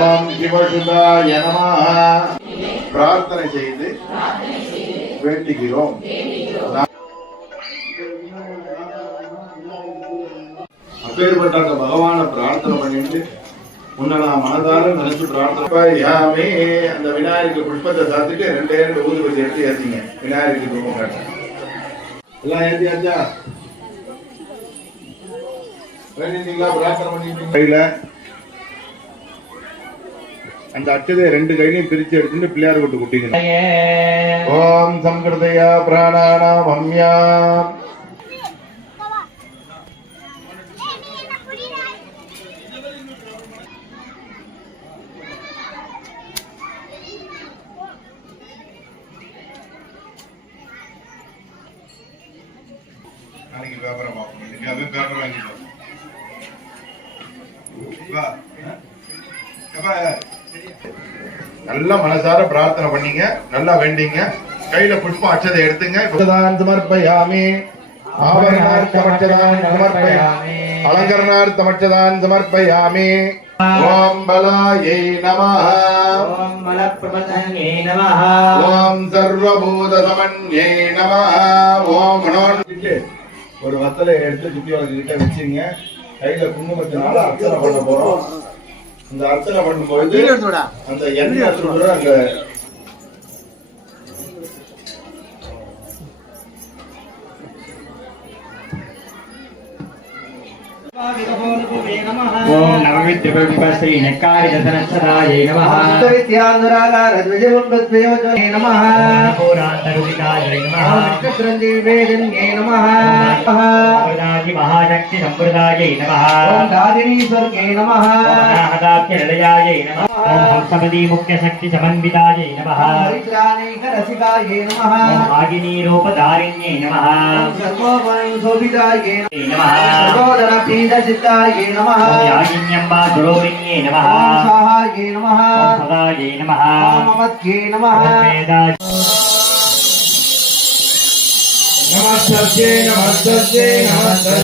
ஓம் சிவசுதாய பிரார்த்தனை செய்து வேண்டுகிறோம். அப்பேற்பட்ட அந்த பிரார்த்தனை பண்ணிட்டு உன்னை நான் மனதார நினைச்சு பிரார்த்தனை யாமே அந்த விநாயகருக்கு புஷ்பத்தை சாத்திட்டு ரெண்டு ரெண்டு ஊதுபத்தி எடுத்து ஏத்திங்க. விநாயகருக்கு தூக்கம் காட்டுறேன் எல்லாம் ஏத்தியாச்சா? வேண்டிட்டீங்களா பிரார்த்தனை பண்ணிட்டு கையில அந்த அச்சதை ரெண்டு கையிலையும் பிரிச்சு எடுத்துட்டு பிள்ளையார் விட்டு குட்டிங்க. ஓம் சம்கிருதயா பிராணானாம் அம்யா. நாளைக்கு பேப்பரை பார்ப்போம். இதுக்காகவே பேப்பர் வாங்கிட்டோம் வா. நல்லா மனசார பிரார்த்தனை பண்ணீங்க நல்லா வேண்டிங்க. கையில புஷ்பம் அச்சதை எடுத்துங்க. சமர்ப்பயாமி. ஆபரணார்த்தமச்சதான் சமர்ப்பயாமி. அலங்கரணார்த்தமச்சதான் சமர்ப்பயாமி. ஓம் பலாயை நமः ஓம் மலப்பிரபதங்கே நமः ஓம் சர்வபூத சமன்யே நமः ஓம் மனோன். ஒரு வத்தலை எடுத்து சுத்தி கிட்ட வச்சுங்க. கையில குங்குமத்தினால அர்ச்சனை பண்ண போறோம். அந்த அர்ச்சனை பண்ணும்போது அந்த எண்ணெய் அர்ச்சனை அங்க ஓம் நவவித்யபுஷ்பஸ்ரீ நெக்காரிதனசதாயை நமः வித்யாந்தராகாரத்விஜயமுத்வேயோஜனே நமः பூராந்தருதிகாயை நமः விஷ்ணுகிரந்தீவேதன்யே நமः அமிர்தாதி மகாசக்தி சம்பிரதாயை நமः ஓம் தாதினீஸ்வர்கே நமः அநாஹதாத்ய நிலையாயை நமः ஓம் ஹம்சபதி முக்கிய சக்தி சமன்விதாயை நமः பரித்ராணேக ரசிகாயே நமः ஓம் ஆகினி ரூபதாரிண்யே நமः சர்வோபயம் சோபிதாயே நமः சர்வோதர பீட சித்தாயே நமः ஓம் யாகின்யம்பா துரோவிண்யே நமः ஓம் சாகாயே நமः ஓம் சதாயை நமः ஓம் அமத்யே நமः ஓம் வேதாய நமஸ்தே நமஸ்தே நமஸ்தே